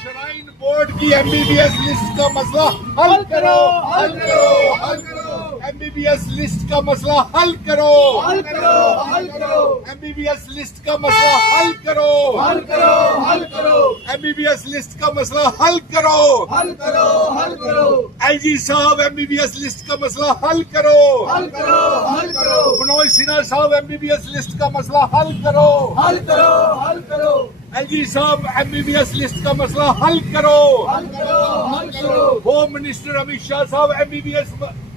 Shrine board की MBBS list का मसला हल करो, हल करो, हल करो। एमबीबीएस लिस्ट का मसला हल करो, हल करो, हल करो। एमबीबीएस लिस्ट का मसला हल करो, हल करो, हल करो। एमबीबीएस लिस्ट का मसला हल करो, हल करो, हल करो। एलजी साहब एमबीबीएस लिस्ट का मसला हल करो, हल करो, हल करो। मनोज सिन्हा साहब एमबीबीएस लिस्ट का मसला हल करो, हल करो, हल करो। एलजी साहब एमबीबीएस लिस्ट का मसला हल करो, हल करो, हल करो। होम मिनिस्टर अमित शाह साहब एमबीबीएस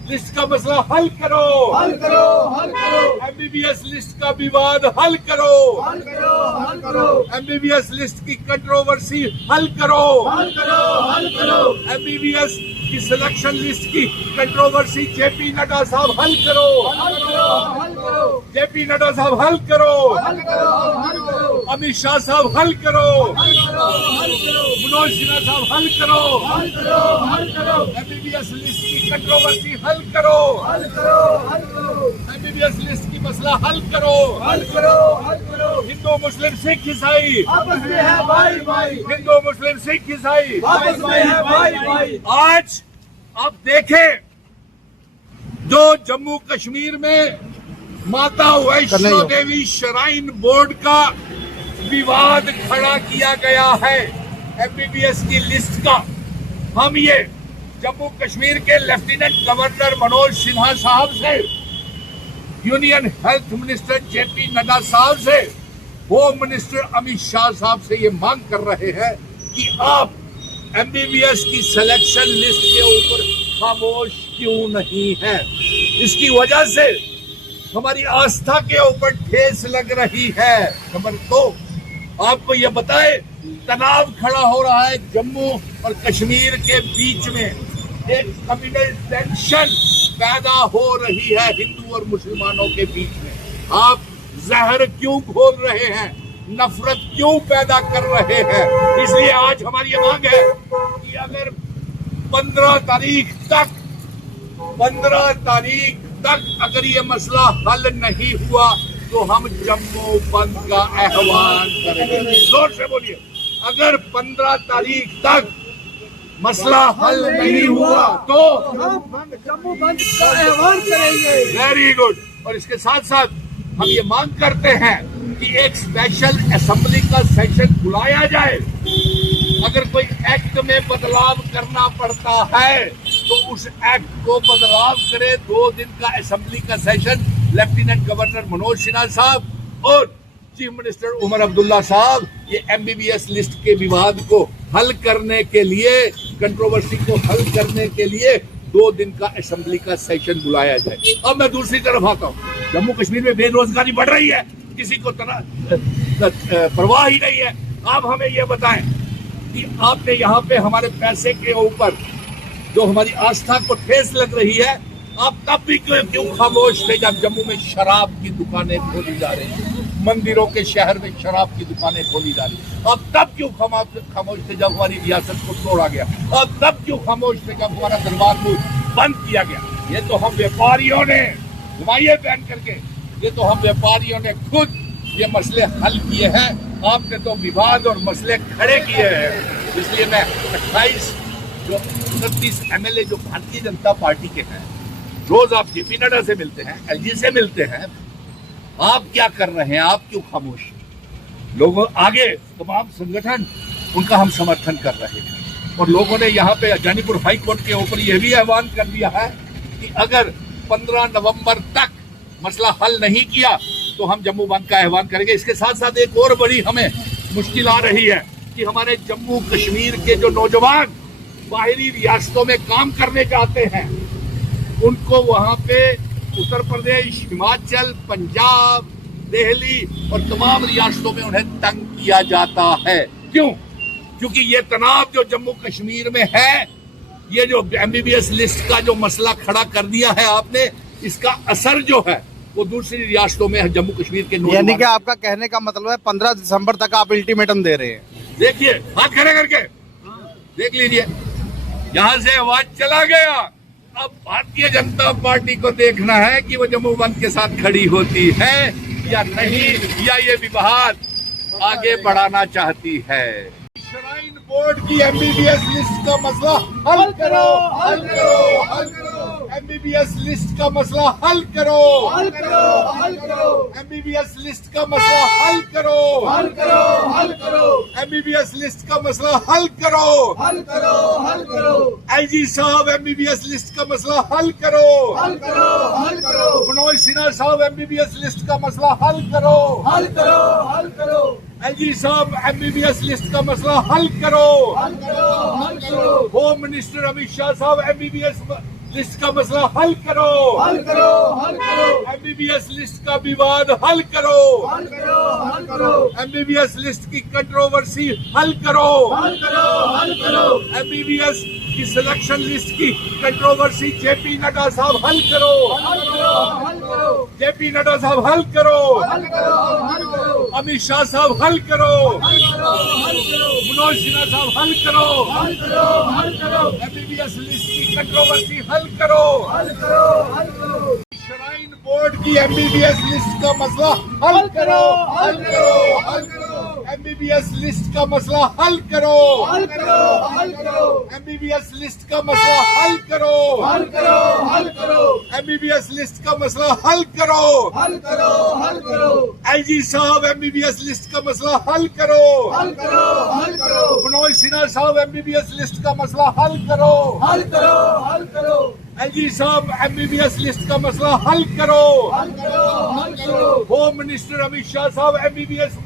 लिस्ट का मसला हल करो, हल करो, हल करो। एमबीबीएस लिस्ट का विवाद हल करो, हल करो, हल करो। एमबीबीएस लिस्ट की कंट्रोवर्सी हल करो, हल करो, हल करो। एमबीबीएस की सिलेक्शन लिस्ट की कंट्रोवर्सी जेपी नड्डा साहब हल करो, हल करो, हल करो। जेपी नड्डा साहब हल करो, हल करो, हल करो। अमित शाह साहब हल करो, हल करो, हल करो। मनोज सिन्हा साहब हल करो, हल करो, हल करो। एमबीबीएस लिस्ट की कंट्रोवर्सी हल करो, हल करो, हल करो। एमबीबीएस लिस्ट की मसला हल करो, हल करो, हल करो। हिंदू मुस्लिम सिख ईसाई आपस में है भाई भाई, हिंदू मुस्लिम सिख ईसाई आपस में है भाई भाई। आज आप देखें जो जम्मू कश्मीर में माता वैष्णो देवी श्राइन बोर्ड का विवाद खड़ा किया गया है एमबीबीएस की लिस्ट का। हम ये जम्मू कश्मीर के लेफ्टिनेंट गवर्नर मनोज सिन्हा साहब से, union health minister JP Nadda साहब से, होम मिनिस्टर अमित शाह साहब से ये मांग कर रहे हैं कि आप एमबीबीएस की सिलेक्शन लिस्ट के ऊपर खामोश क्यों नहीं है। इसकी वजह से हमारी आस्था के ऊपर ठेस लग रही है। नंबर 2, आपको ये बताए तनाव खड़ा हो रहा है जम्मू और कश्मीर के बीच में, एक कम्युनल टेंशन पैदा हो रही है हिंदू और मुसलमानों के बीच में। आप जहर क्यों घोल रहे हैं, नफरत क्यों पैदा कर रहे हैं। इसलिए आज हमारी ये मांग है कि अगर 15 तारीख तक अगर ये मसला हल नहीं हुआ तो हम जम्मू बंद का आह्वान करेंगे। जोर से बोलिए, अगर 15 तारीख तक मसला हल नहीं हुआ तो हम जम्मू बंद का आह्वान करेंगे। Very good. और इसके साथ साथ हम ये मांग करते हैं कि एक स्पेशल असेंबली का सेशन बुलाया जाए। अगर कोई एक्ट में बदलाव करना पड़ता है तो उस एक्ट को बदलाव करे। 2 दिन का असेंबली का session lieutenant governor Manoj Sinha साहब और चीफ मिनिस्टर उमर अब्दुल्ला साहब ये एमबीबीएस लिस्ट के विवाद को हल करने के लिए, कंट्रोवर्सी को हल करने के लिए 2 दिन का असेंबली का सेशन बुलाया जाए। अब मैं दूसरी तरफ आता हूँ। जम्मू कश्मीर में बेरोजगारी बढ़ रही है, किसी को परवाह ही नहीं है। आप हमें ये बताएं कि आपने यहाँ पे हमारे पैसे के ऊपर जो हमारी आस्था को ठेस लग रही है, आप तब भी क्यों खामोश थे जब जम्मू में शराब की दुकानें खोली जा रही हैं, मंदिरों के शहर में शराब की दुकानें खोली जा रही हैं। आप तब क्यों खामोश थे जब हमारी रियासत को तोड़ा गया। आप तब क्यों खामोश थे जब हमारा दरबार को बंद किया गया। ये तो हम व्यापारियों ने घुमाइए पहन करके, ये तो हम व्यापारियों ने खुद ये मसले हल किए हैं। आपने तो विवाद और मसले खड़े किए हैं। इसलिए मैं 29 एमएलए जो भारतीय जनता पार्टी के हैं, रोज आप जेपी नड्डा से मिलते हैं, एलजी से मिलते हैं, आप क्या कर रहे हैं, आप क्यों खामोश। लोगों आगे तमाम संगठन उनका हम समर्थन कर रहे हैं और लोगों ने यहाँ पे जानीपुर हाई कोर्ट के ऊपर यह भी आह्वान कर दिया है कि अगर 15 नवंबर तक मसला हल नहीं किया तो हम जम्मू बंद का आह्वान करेंगे। इसके साथ साथ एक और बड़ी हमें मुश्किल आ रही है कि हमारे जम्मू कश्मीर के जो नौजवान बाहरी रियासतों में काम करने चाहते हैं, उनको वहां पे उत्तर प्रदेश, हिमाचल, पंजाब, दिल्ली और तमाम रियासतों में उन्हें तंग किया जाता है। क्यों? क्योंकि ये तनाव जो जम्मू कश्मीर में है, ये जो एमबीबीएस लिस्ट का जो मसला खड़ा कर दिया है आपने, इसका असर जो है वो दूसरी रियासतों में जम्मू कश्मीर के नौजवान। यानी कि आपका कहने का मतलब है 15 दिसंबर तक आप अल्टीमेटम दे रहे हैं। देखिए, हाथ खड़े करके देख लीजिए, यहाँ से आवाज चला गया। अब भारतीय जनता पार्टी को देखना है कि वो जम्मू बंद के साथ खड़ी होती है या नहीं, या ये विवाद आगे बढ़ाना चाहती है। श्राइन बोर्ड की एमबीबीएस लिस्ट का मसला हल करो, हल करो, हल करो। एमबीबीएस लिस्ट का मसला हल करो, हल करो, हल करो, एमबीबीएस लिस्ट का मसला हल करो, हल करो, हल करो, एमबीबीएस लिस्ट का मसला हल करो, हल करो, हल करो, आईजी साहब एमबीबीएस लिस्ट का मसला हल करो, हल करो, हल करो, मनोज सिन्हा साहब एमबीबीएस लिस्ट का मसला हल करो, हल करो, हल करो, आईजी साहब एमबीबीएस लिस्ट का मसला हल करो, हल करो, हल करो, होम मिनिस्टर अमित शाह साहब एमबीबीएस लिस्ट का मसला हल करो, हल करो, हल करो, एमबीबीएस लिस्ट का विवाद हल करो, हल करो, हल करो, एमबीबीएस लिस्ट की कंट्रोवर्सी हल करो, हल करो, हल करो, एमबीबीएस की सिलेक्शन लिस्ट की कंट्रोवर्सी जेपी नड्डा साहब हल करो, हल करो, हल करो, जेपी नड्डा साहब हल करो, हल करो, हल करो, अमित शाह साहब हल करो, हल करो, हल करो, मनोज सिन्हा साहब हल करो, हल करो, हल करो, एमबीबीएस लिस्ट की कंट्रोवर्सी हल करो, हल करो, हल करो, श्राइन बोर्ड की एमबीबीएस लिस्ट का मसला हल करो, हल करो, हल करो, एमबीबीएस लिस्ट का मसला हल करो, हल करो, हल करो, एमबीबीएस लिस्ट का मसला हल करो, हल करो, हल करो, एमबीबीएस लिस्ट का मसला हल करो, हल करो, हल करो, आईजी साहब एमबीबीएस लिस्ट का मसला हल करो, हल करो, हल करो, मनोज सिन्हा साहब एमबीबीएस लिस्ट का मसला हल करो, हल करो, हल करो, आईजी साहब एमबीबीएस लिस्ट का मसला हल करो, हल करो, हल करो, होम मिनिस्टर अमित शाह साहब एमबीबीएस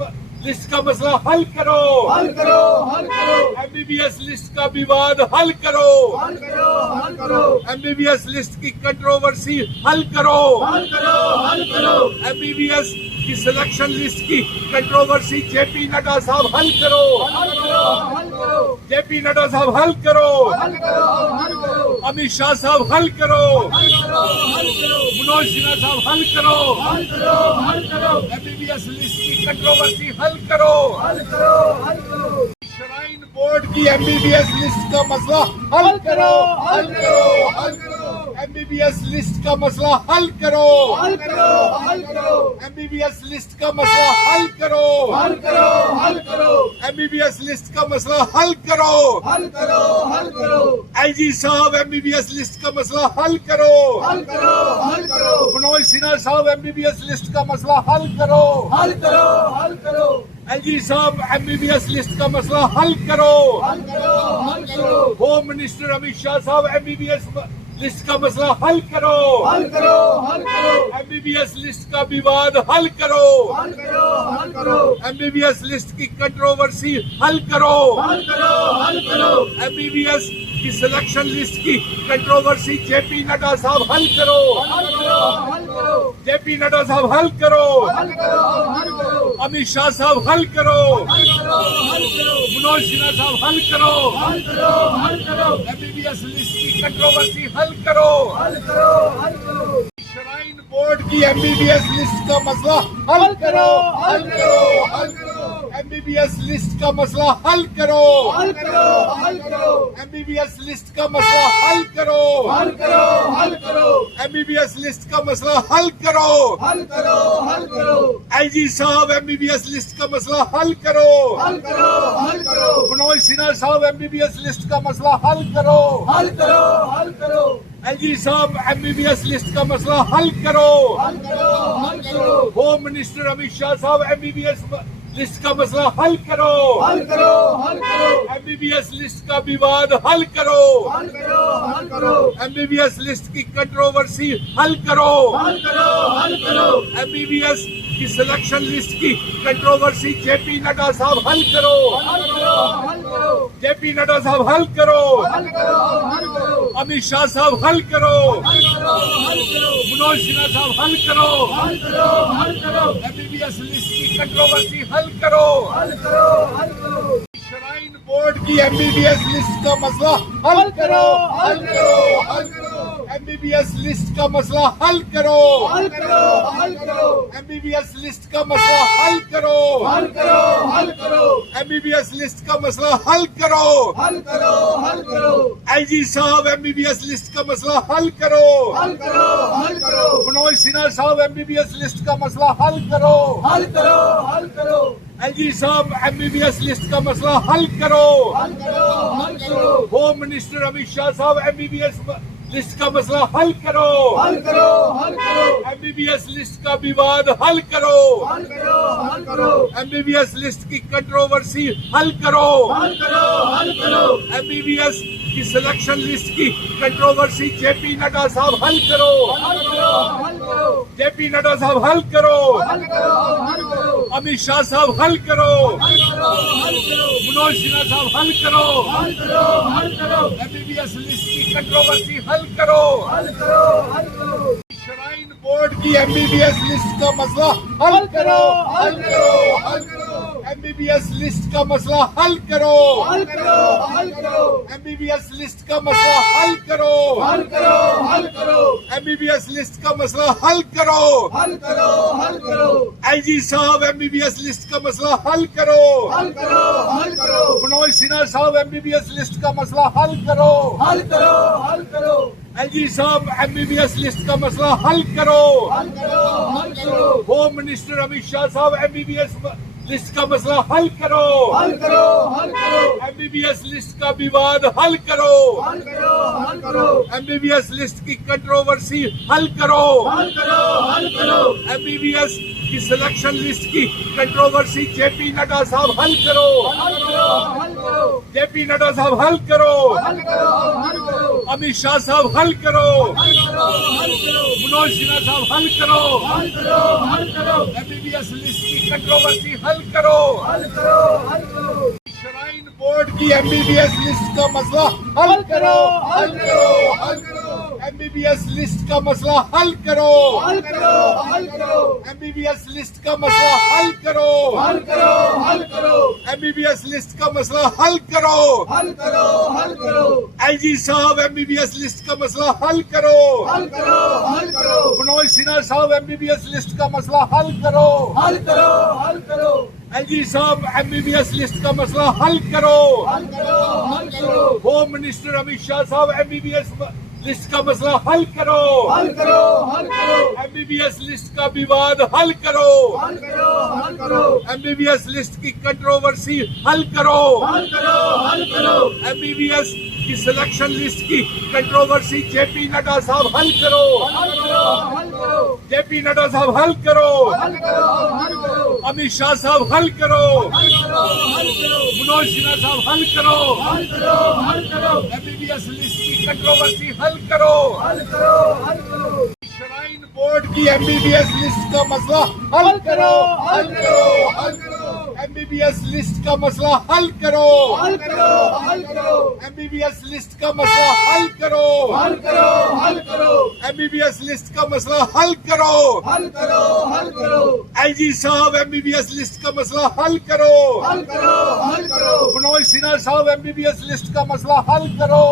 लिस्ट का मसला हल करो, हल करो, हल करो, एमबीबीएस लिस्ट का विवाद हल करो, हल करो, हल करो, एमबीबीएस लिस्ट की कंट्रोवर्सी हल करो, हल करो, हल करो, एमबीबीएस की सिलेक्शन लिस्ट की कंट्रोवर्सी जेपी नड्डा साहब हल करो, हल करो, हल करो, जेपी नड्डा साहब हल करो, हल करो, हल करो, अमित शाह साहब हल करो, हल करो, हल करो, मनोज सिन्हा साहब हल करो, हल करो, हल करो, एमबीबीएस लिस्ट की कंट्रोवर्सी हल करो, हल करो, हल करो, श्राइन बोर्ड की एमबीबीएस लिस्ट का मसला हल करो, हल करो, हल करो, एमबीबीएस लिस्ट का मसला हल करो, हल करो, हल करो, एमबीबीएस लिस्ट का मसला हल करो, हल करो, हल करो, एमबीबीएस लिस्ट का मसला हल करो, हल करो, हल करो, आईजी साहब एमबीबीएस लिस्ट का मसला हल करो, हल करो, हल करो, मनोज सिन्हा साहब एमबीबीएस लिस्ट का मसला हल करो, हल करो, हल करो, आईजी साहब एमबीबीएस लिस्ट का मसला हल करो, हल करो, हल करो, होम मिनिस्टर अमित शाह साहब एमबीबीएस लिस्ट का मसला हल करो, हल करो, हल करो, एमबीबीएस लिस्ट का विवाद हल करो, हल करो, हल करो, एमबीबीएस लिस्ट की कंट्रोवर्सी हल करो, हल करो, हल करो, एमबीबीएस की सिलेक्शन लिस्ट की कंट्रोवर्सी जेपी नड्डा साहब हल करो, हल करो, हल करो, जेपी नड्डा साहब हल करो, हल करो, हल करो, अमित शाह साहब हल करो, हल करो, हल करो, मनोज सिन्हा साहब हल करो, हल करो, हल करो, एमबीबीएस लिस्ट की कंट्रोवर्सी हल करो, हल करो, हल करो, श्राइन बोर्ड की एमबीबीएस लिस्ट का मसला हल करो, हल करो, हल करो, एमबीबीएस लिस्ट का मसला हल करो, हल करो, हल करो, एमबीबीएस लिस्ट का मसला हल करो, हल करो, हल करो, एमबीबीएस लिस्ट का मसला हल करो, हल करो, हल करो, आईजी साहब एमबीबीएस लिस्ट का मसला हल करो, हल करो, हल करो, मनोज सिन्हा साहब एमबीबीएस लिस्ट का मसला हल करो, हल करो, हल करो, आईजी साहब एमबीबीएस लिस्ट का मसला हल करो, हल करो, हल करो, होम मिनिस्टर अमित शाह साहब एमबीबीएस लिस्ट का मसला हल करो, हल करो, हल करो, एमबीबीएस लिस्ट का विवाद हल करो, हल करो, हल करो, एमबीबीएस लिस्ट की कंट्रोवर्सी हल करो, हल करो, हल करो, एमबीबीएस की सिलेक्शन लिस्ट की कंट्रोवर्सी जेपी नड्डा साहब हल करो, हल करो, हल करो, जेपी नड्डा साहब हल करो, हल करो, हल करो, अमित शाह साहब हल करो, हल करो, हल करो, मनोज सिन्हा साहब हल करो, हल करो, हल करो, एमबीबीएस लिस्ट की कंट्रोवर्सी हल करो, हल करो, हल करो, श्राइन बोर्ड की एमबीबीएस लिस्ट का मसला हल करो, हल करो, हल करो, एमबीबीएस लिस्ट का मसला हल करो, हल करो, हल करो, एमबीबीएस लिस्ट का मसला हल करो, हल करो, हल करो, एमबीबीएस लिस्ट का मसला हल करो, हल करो, हल करो, आईजी साहब एमबीबीएस लिस्ट का मसला हल करो, हल करो, हल करो, मनोज सिन्हा साहब एमबीबीएस लिस्ट का मसला हल करो, हल करो, हल करो, एलजी साहब एमबीबीएस लिस्ट का मसला हल करो। होम मिनिस्टर अमित शाह साहब एमबीबीएस लिस्ट का मसला हल करो। एमबीबीएस लिस्ट का विवाद हल करो। एमबीबीएस लिस्ट की कंट्रोवर्सी हल करो। एमबीबीएस की सिलेक्शन लिस्ट की कंट्रोवर्सी जेपी नड्डा साहब हल करो। जेपी नड्डा साहब हल करो। अमित शाह साहब हल करो। मनोज सिन्हा साहब हल करो। एमबीबीएस लिस्ट की कंट्रोवर्सी हल करो। श्राइन बोर्ड की एमबीबीएस लिस्ट का मसला हल करो। एमबीबीएस लिस्ट का मसला हल करो। एमबीबीएस लिस्ट का मसला हल करो। एमबीबीएस लिस्ट का मसला हल करो। एलजी साहब एमबीबीएस लिस्ट का मसला हल करो। मनोज सिन्हा साहब एमबीबीएस लिस्ट का मसला हल करो। एलजी साहब एमबीबीएस लिस्ट का मसला हल करो। होम मिनिस्टर अमित शाह साहब एमबीबीएस लिस्ट का मसला हल करो। एमबीबीएस लिस्ट का विवाद हल करो। एमबीबीएस लिस्ट की कंट्रोवर्सी हल करो। एमबीबीएस की सिलेक्शन लिस्ट की कंट्रोवर्सी जेपी नड्डा साहब हल करो। जेपी नड्डा साहब हल करो। अमित शाह साहब हल करो। मनोज सिन्हा साहब हल करो। एमबीबीएस लिस्ट की कंट्रोवर्सी हल करो। श्राइन बोर्ड की एमबीबीएस लिस्ट का मसला हल करो। एमबीबीएस लिस्ट का मसला हल करो। एमबीबीएस लिस्ट का मसला हल करो। एमबीबीएस लिस्ट का मसला हल करो। एलजी साहब एमबीबीएस लिस्ट का मसला हल करो। मनोज सिन्हा साहब एमबीबीएस लिस्ट का मसला हल करो। एलजी साहब एमबीबीएस लिस्ट का मसला हल करो। होम मिनिस्टर अमित शाह साहब एमबीबीएस लिस्ट का मसला हल करो। एमबीबीएस लिस्ट का विवाद हल करो। एमबीबीएस लिस्ट की कंट्रोवर्सी हल करो। एमबीबीएस की सिलेक्शन लिस्ट की कंट्रोवर्सी जेपी नड्डा साहब हल करो। जेपी नड्डा साहब हल करो। अमित शाह साहब हल करो। मनोज सिन्हा साहब हल करो। एमबीबीएस लिस्ट की कंट्रोवर्सी हल करो। श्राइन बोर्ड की एमबीबीएस लिस्ट का मसला हल करो। एमबीबीएस लिस्ट का मसला हल करो। एमबीबीएस लिस्ट का मसला हल करो। एमबीबीएस लिस्ट का मसला हल करो। एलजी साहब एमबीबीएस लिस्ट का मसला हल करो। मनोज सिन्हा साहब एमबीबीएस लिस्ट का मसला हल करो।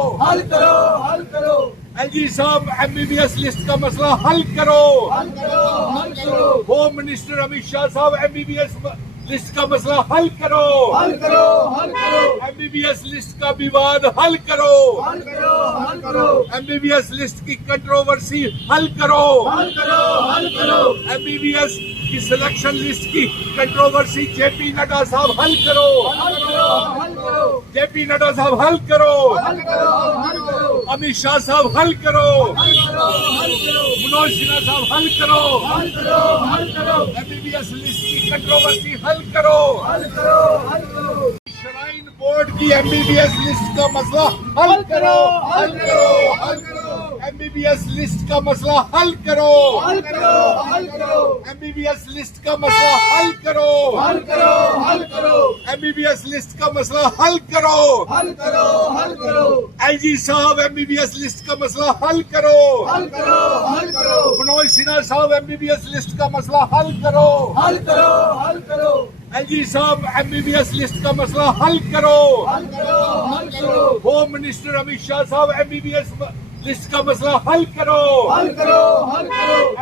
एलजी साहब एमबीबीएस लिस्ट का मसला हल करो। होम मिनिस्टर अमित शाह साहब एमबीबीएस लिस्ट का मसला हल करो। एमबीबीएस लिस्ट का विवाद हल करो। एमबीबीएस लिस्ट की कंट्रोवर्सी हल करो। एमबीबीएस की सिलेक्शन लिस्ट की कंट्रोवर्सी जेपी नड्डा साहब हल करो। जेपी नड्डा साहब हल करो। अमित शाह साहब हल करो। मनोज सिन्हा साहब हल करो। एमबीबीएस लिस्ट की कंट्रोवर्सी हल करो। श्राइन बोर्ड की एमबीबीएस लिस्ट का मसला हल करो। एमबीबीएस लिस्ट का मसला हल करो। एमबीबीएस लिस्ट का मसला हल करो। एमबीबीएस लिस्ट का मसला हल करो। एलजी साहब एमबीबीएस लिस्ट का मसला हल करो। मनोज सिन्हा साहब एमबीबीएस लिस्ट का मसला हल करो। एलजी साहब एमबीबीएस लिस्ट का मसला हल करो। होम मिनिस्टर अमित शाह साहब एमबीबीएस लिस्ट का मसला हल करो।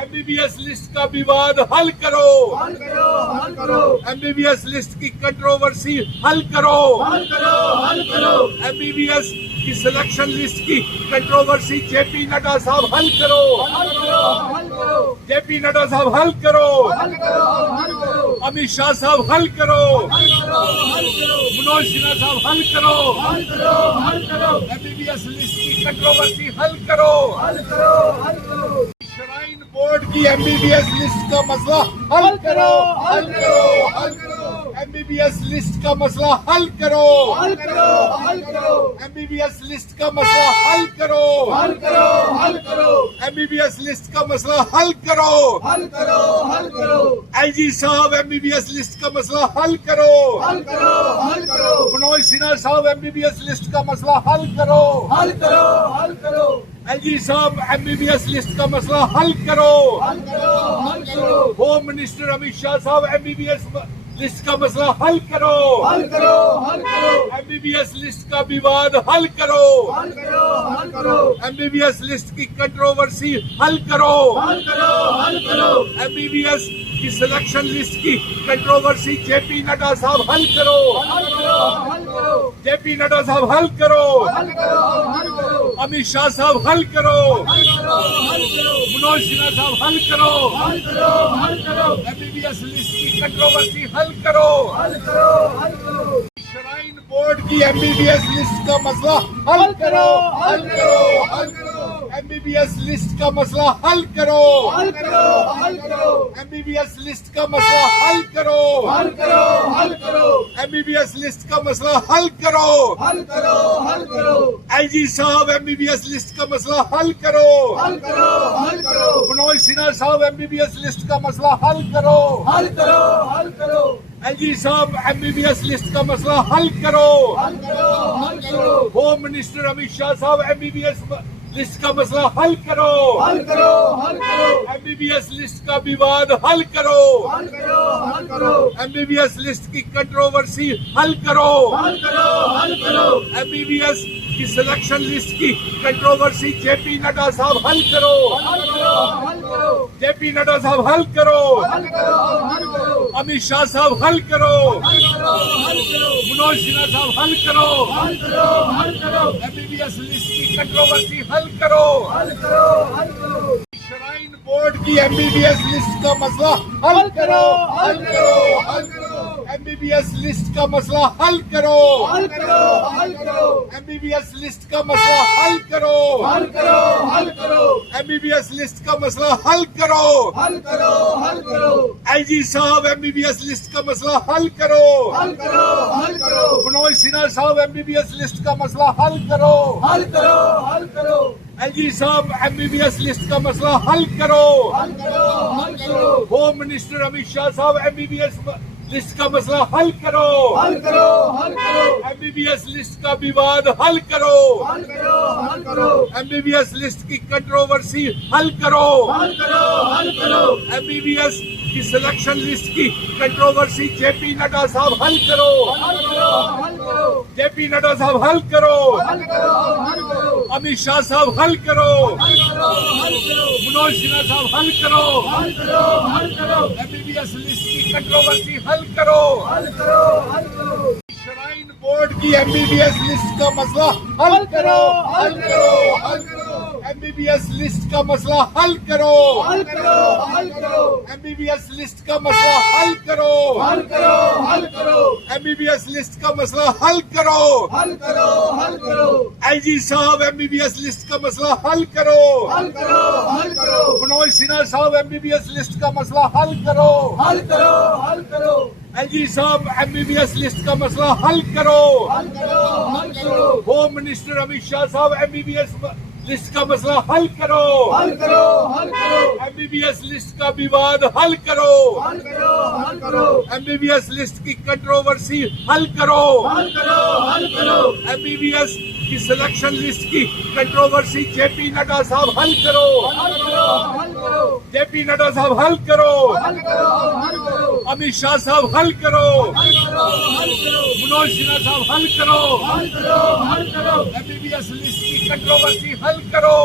एमबीबीएस लिस्ट का विवाद हल करो। एमबीबीएस लिस्ट की कंट्रोवर्सी हल करो। एमबीबीएस की सिलेक्शन लिस्ट की कंट्रोवर्सी जेपी नड्डा साहब हल करो। जेपी नड्डा साहब हल करो, अमित शाह साहब हल करो, मनोज सिन्हा साहब हल करो, एमबीबीएस लिस्ट की कंट्रोवर्सी हल करो, श्राइन बोर्ड की एमबीबीएस लिस्ट का मसला हल करो, एमबीबीएस लिस्ट का मसला हल करो, एमबीबीएस लिस्ट का मसला हल करो, एमबीबीएस लिस्ट का मसला हल करो, आईजी साहब एमबीबीएस लिस्ट का मसला हल करो, मनोज सिन्हा साहब एमबीबीएस लिस्ट का मसला हल करो, आईजी साहब एमबीबीएस लिस्ट का मसला हल करो, होम मिनिस्टर अमित शाह साहब एमबीबीएस लिस्ट का मसला हल करो, एमबीबीएस लिस्ट का विवाद हल करो, एमबीबीएस लिस्ट की कंट्रोवर्सी हल करो, एमबीबीएस की सिलेक्शन लिस्ट की कंट्रोवर्सी जेपी नड्डा साहब हल करो, जेपी नड्डा साहब हल करो, अमित शाह साहब हल करो, मनोज सिन्हा साहब हल करो, एमबीबीएस लिस्ट की कंट्रोवर्सी हल करो, श्राइन बोर्ड की एमबीबीएस लिस्ट का मसला हल करो, एमबीबीएस लिस्ट का मसला हल करो, एमबीबीएस लिस्ट का मसला हल करो, एमबीबीएस लिस्ट का मसला हल करो, आईजी साहब एमबीबीएस लिस्ट का मसला हल करो, मनोज सिन्हा साहब एमबीबीएस लिस्ट का मसला हल करो, आईजी साहब एमबीबीएस लिस्ट का मसला हल करो, होम मिनिस्टर अमित शाह साहब एमबीबीएस लिस्ट का मसला हल करो, एमबीबीएस लिस्ट का विवाद हल करो, एमबीबीएस लिस्ट की कंट्रोवर्सी हल करो, एमबीबीएस की सिलेक्शन लिस्ट की कंट्रोवर्सी जेपी नड्डा साहब हल करो, जेपी नड्डा साहब हल करो, अमित शाह साहब हल करो, मनोज सिन्हा साहब हल करो, एमबीबीएस लिस्ट की कंट्रोवर्सी हल करो, श्राइन बोर्ड की एमबीबीएस लिस्ट का मसला हल करो, एमबीबीएस लिस्ट का मसला हल करो, एमबीबीएस लिस्ट का मसला हल करो, एमबीबीएस लिस्ट का मसला हल करो, आईजी साहब एमबीबीएस लिस्ट का मसला हल करो, मनोज सिन्हा साहब एमबीबीएस लिस्ट का मसला हल करो, आईजी साहब एमबीबीएस लिस्ट का मसला हल करो, होम मिनिस्टर अमित शाह साहब एमबीबीएस लिस्ट का मसला हल करो, एमबीबीएस लिस्ट का विवाद हल करो, एमबीबीएस लिस्ट की कंट्रोवर्सी हल करो, एमबीबीएस की सिलेक्शन लिस्ट की कंट्रोवर्सी जेपी नड्डा साहब हल करो, जेपी नड्डा साहब हल करो, अमित शाह साहब हल करो, मनोज सिन्हा साहब हल करो, एमबीबीएस लिस्ट की कंट्रोवर्सी हल करो, श्राइन बोर्ड की एमबीबीएस लिस्ट का मसला हल करो, एमबीबीएस लिस्ट का मसला हल करो, एमबीबीएस लिस्ट का मसला हल करो, एमबीबीएस लिस्ट का मसला हल करो, आईजी साहब एमबीबीएस लिस्ट का मसला हल करो, मनोज सिन्हा साहब एमबीबीएस लिस्ट का मसला हल करो, आईजी साहब एमबीबीएस लिस्ट का मसला हल करो, होम मिनिस्टर अमित शाह साहब एमबीबीएस लिस्ट का मसला हल करो, एमबीबीएस लिस्ट का विवाद हल करो, एमबीबीएस लिस्ट की कंट्रोवर्सी हल करो, एमबीबीएस की सिलेक्शन लिस्ट की कंट्रोवर्सी जेपी नड्डा साहब हल करो, जेपी नड्डा साहब हल करो, अमित शाह साहब हल करो, मनोज सिन्हा साहब हल करो, एमबीबीएस लिस्ट की कंट्रोवर्सी हल करो।